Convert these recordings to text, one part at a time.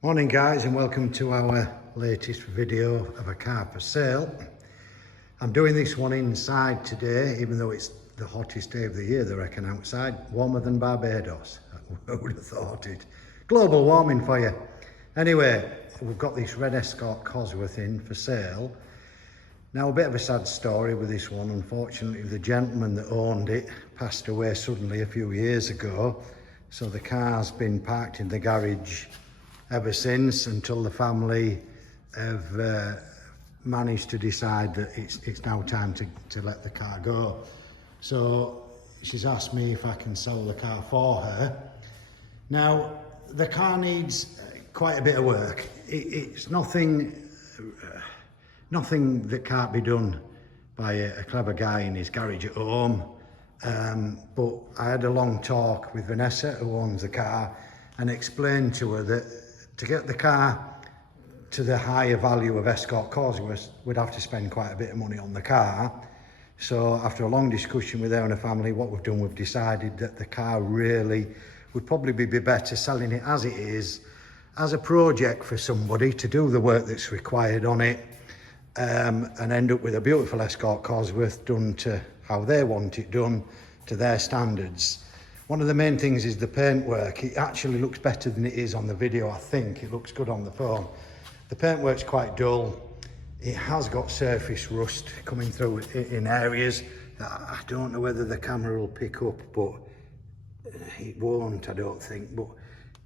Morning guys, and welcome to our latest video of a car for sale. I'm doing this one inside today, even though it's the hottest day of the year, they reckon, outside. Warmer than Barbados. I would have thought it. Global warming for you. Anyway, we've got this red Escort Cosworth in for sale. Now, a bit of a sad story with this one. Unfortunately, the gentleman that owned it passed away suddenly a few years ago. So the car's been parked in the garage ever since, until the family have managed to decide that it's now time to let the car go. So she's asked me if I can sell the car for her. Now, the car needs quite a bit of work. It's nothing that can't be done by a clever guy in his garage at home. But I had a long talk with Vanessa, who owns the car, and explained to her that to get the car to the higher value of Escort Cosworth, we'd have to spend quite a bit of money on the car. So after a long discussion with her and her family, what we've done, we've decided that the car really would probably be better selling it as it is, as a project for somebody to do the work that's required on it, and end up with a beautiful Escort Cosworth done to how they want it done, to their standards. One of the main things is the paintwork. It actually looks better than it is on the video, I think. It looks good on the phone. The paintwork's quite dull. It has got surface rust coming through in areas that I don't know whether the camera will pick up, but it won't, I don't think. But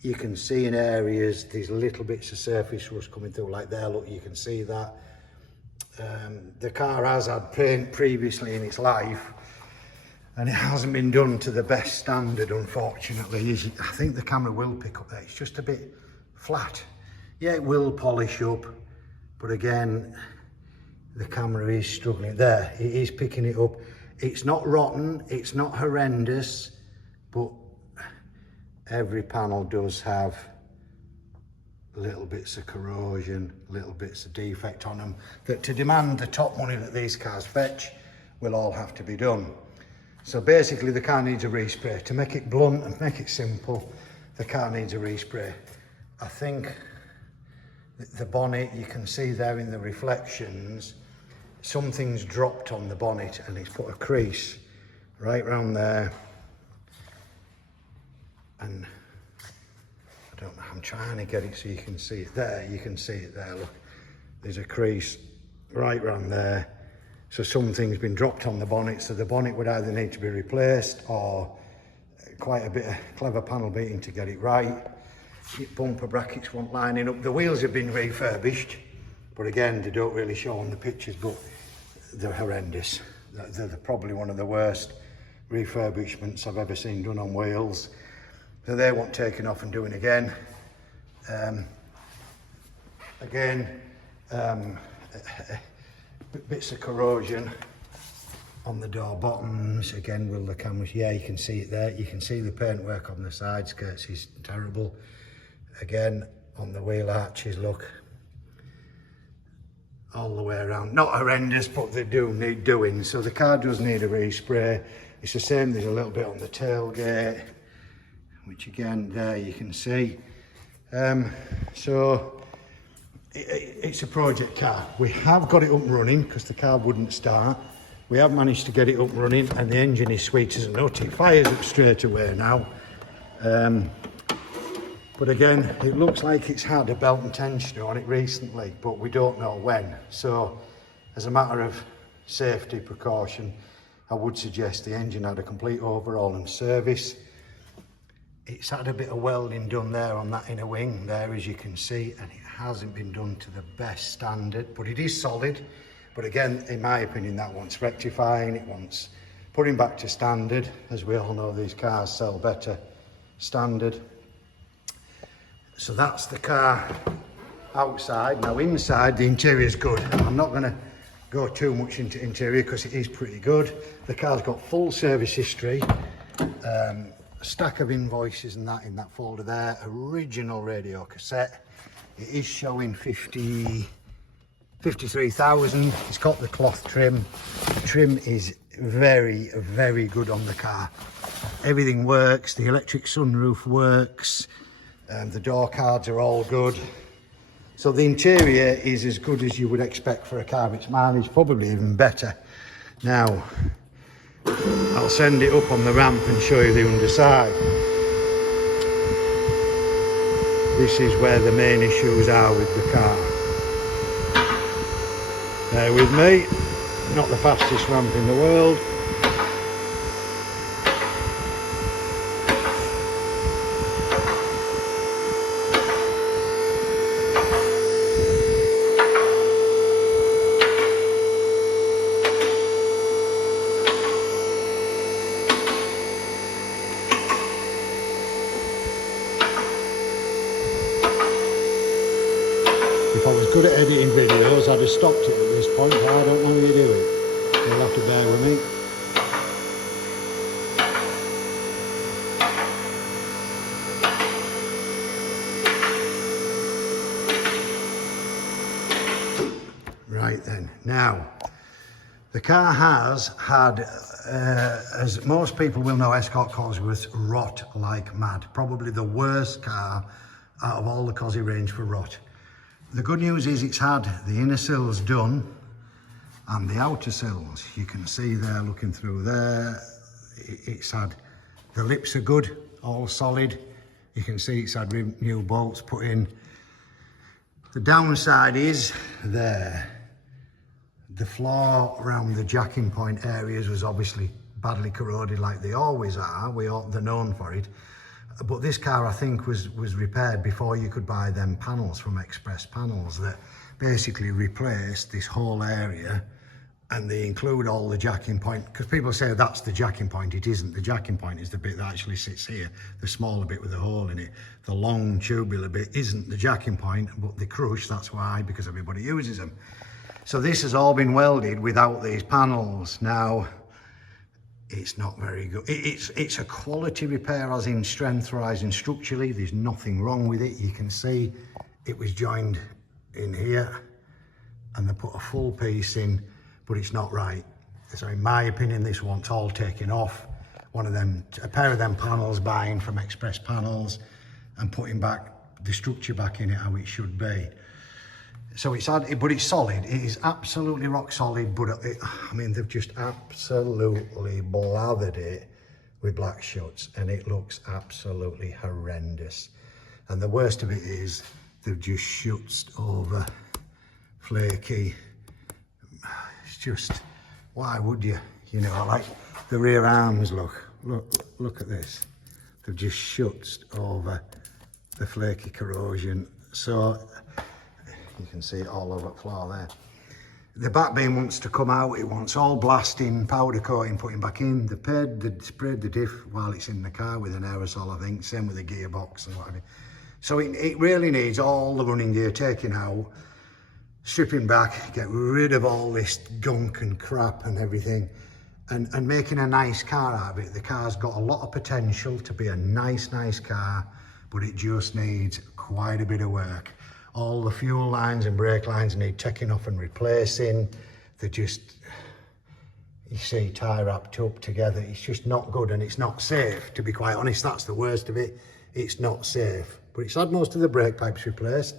you can see in areas these little bits of surface rust coming through, like there, look, you can see that. The car has had paint previously in its life, and it hasn't been done to the best standard, unfortunately. I think the camera will pick up there. It's just a bit flat. Yeah, it will polish up, but again, the camera is struggling. There, it is picking it up. It's not rotten, it's not horrendous, but every panel does have little bits of corrosion, little bits of defect on them, that to demand the top money that these cars fetch will all have to be done. So basically the car needs a respray. To make it blunt and make it simple, the car needs a respray. I think the bonnet, you can see there in the reflections, something's dropped on the bonnet and it's put a crease right round there. And I don't know, I'm trying to get it so you can see it there. You can see it there, look. There's a crease right round there. So something's been dropped on the bonnet, so the bonnet would either need to be replaced or quite a bit of clever panel beating to get it right. Bumper brackets weren't lining up. The wheels have been refurbished, but again, they don't really show on the pictures, but they're horrendous. They're probably one of the worst refurbishments I've ever seen done on wheels. So they want taking off and doing again. Bits of corrosion on the door bottoms. Again, will the cameras, yeah, you can see it there. You can see the paintwork on the side skirts is terrible. Again, on the wheel arches, look, all the way around. Not horrendous, but they do need doing. So the car does need a respray. It's the same, there's a little bit on the tailgate, which again, there you can see. So it's a project car. We have got it up and running because the car wouldn't start. We have managed to get it up and running, and the engine is sweet as a nut. It fires up straight away now. But again, it looks like it's had a belt and tensioner on it recently, but we don't know when. So as a matter of safety precaution, I would suggest the engine had a complete overhaul and service. It's had a bit of welding done there on that inner wing there, as you can see, and it hasn't been done to the best standard, but it is solid. But again, in my opinion, that wants rectifying, it wants putting back to standard. As we all know, these cars sell better standard. So that's the car outside. Now inside, the interior is good. I'm not going to go too much into interior because it is pretty good. The car's got full service history. A stack of invoices and that in that folder there. Original radio cassette. It is showing 53,000. It's got the cloth trim. The trim is very, very good on the car. Everything works. The electric sunroof works. The door cards are all good. So the interior is as good as you would expect for a car of its mileage, probably even better. Now, I'll send it up on the ramp and show you the underside. This is where the main issues are with the car. Bear with me, not the fastest ramp in the world. If I was good at editing videos, I'd have stopped it at this point, but I don't know how you do it. You'll have to bear with me. Right then, now, the car has had, as most people will know, Escort Cosworth rot like mad. Probably the worst car out of all the Cosy range for rot. The good news is it's had the inner sills done and the outer sills. You can see there, looking through there, it's had, the lips are good, all solid. You can see it's had new bolts put in. The downside is there. The floor around the jacking point areas was obviously badly corroded like they always are. They're known for it. But this car, I think, was repaired before you could buy them panels from Express Panels that basically replaced this whole area, and they include all the jacking point, because people say that's the jacking point. It isn't. The jacking point is the bit that actually sits here, the smaller bit with the hole in it. The long tubular bit isn't the jacking point, but they crush, that's why, because everybody uses them. So this has all been welded without these panels. Now, it's not very good. It's a quality repair, as in strength-wise and structurally. There's nothing wrong with it. You can see it was joined in here and they put a full piece in, but it's not right. So in my opinion, this one's all taken off. A pair of them panels buying from Express Panels and putting back the structure back in it how it should be. So it's solid. It is absolutely rock solid, but I mean, they've just absolutely blathered it with black shuts, and it looks absolutely horrendous. And the worst of it is they've just shutsed over flaky. It's just, why would you? You know, like the rear arms, look at this. They've just shutsed over the flaky corrosion. So you can see it all over the floor there. The back beam wants to come out. It wants all blasting, powder coating, putting back in. They sprayed the diff while it's in the car with an aerosol, I think. Same with the gearbox and whatever. So it really needs all the running gear taken out, stripping back, get rid of all this gunk and crap and everything, and making a nice car out of it. The car's got a lot of potential to be a nice car, but it just needs quite a bit of work. All the fuel lines and brake lines need taking off and replacing. They're just, you see, tie wrapped up together. It's just not good, and it's not safe, to be quite honest. That's the worst of it. It's not safe. But it's had most of the brake pipes replaced,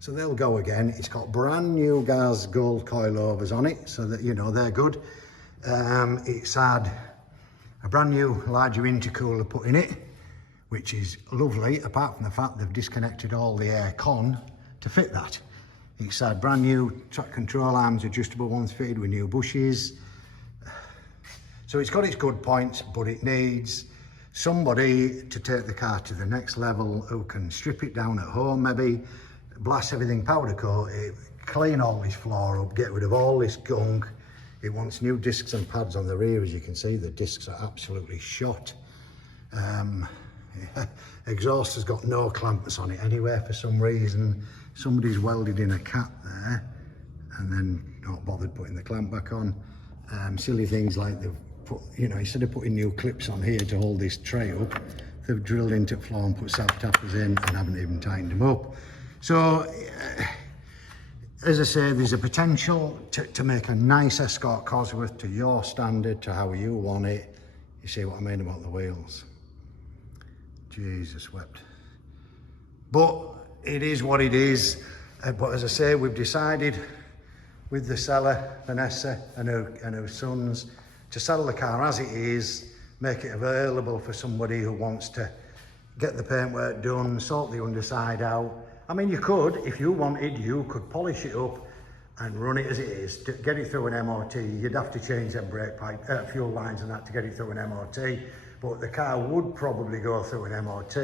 so they'll go again. It's got brand new gas gold coilovers on it, so that, you know, they're good. It's had a brand new larger intercooler put in it, which is lovely, apart from the fact they've disconnected all the air con to fit that. It's had brand new track control arms, adjustable ones fitted with new bushes. So it's got its good points, but it needs somebody to take the car to the next level who can strip it down at home, maybe blast everything powder coat it, clean all this floor up, get rid of all this gunk. It wants new discs and pads on the rear. As you can see, the discs are absolutely shot. Exhaust has got no clamps on it anywhere for some reason. Somebody's welded in a cap there and then not bothered putting the clamp back on. Silly things like they've put, you know, instead of putting new clips on here to hold this tray up, they've drilled into the floor and put self-tappers in and haven't even tightened them up. So, as I say, there's a potential to make a nice Escort Cosworth to your standard, to how you want it. You see what I mean about the wheels? Jesus wept. But it is what it is. But as I say, we've decided with the seller, Vanessa, and her sons, to sell the car as it is, make it available for somebody who wants to get the paintwork done, sort the underside out. I mean, you could, if you wanted, you could polish it up and run it as it is, to get it through an MOT. You'd have to change them brake pipe, fuel lines and that to get it through an MOT, but the car would probably go through an MOT,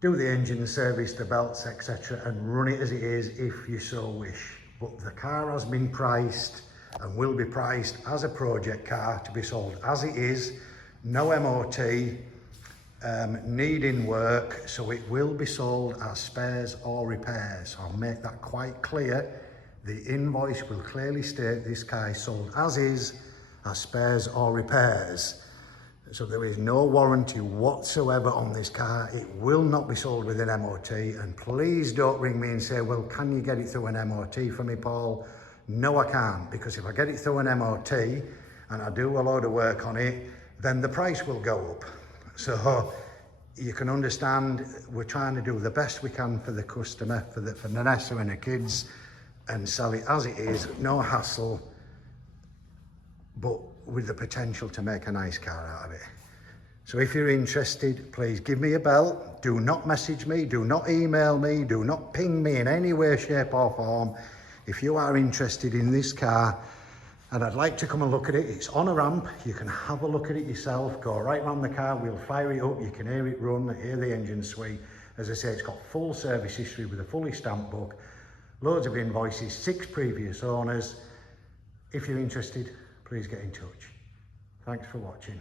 do the engine service, the belts, etc., and run it as it is if you so wish. But the car has been priced and will be priced as a project car to be sold as it is, no MOT, needing work, so it will be sold as spares or repairs. I'll make that quite clear. The invoice will clearly state this car is sold as is, as spares or repairs. So there is no warranty whatsoever on this car. It will not be sold with an MOT, and please don't ring me and say, well, can you get it through an MOT for me, Paul? No, I can't, because if I get it through an MOT and I do a load of work on it, then the price will go up. So you can understand we're trying to do the best we can for the customer, for Vanessa and her kids, and sell it as it is, no hassle, but with the potential to make a nice car out of it. So if you're interested, please give me a bell. Do not message me, do not email me, do not ping me in any way, shape or form. If you are interested in this car and I'd like to come and look at it, it's on a ramp, you can have a look at it yourself, go right round the car, we'll fire it up, you can hear it run, hear the engine sweet. As I say, it's got full service history with a fully stamped book, loads of invoices, 6 previous owners. If you're interested, please get in touch. Thanks for watching.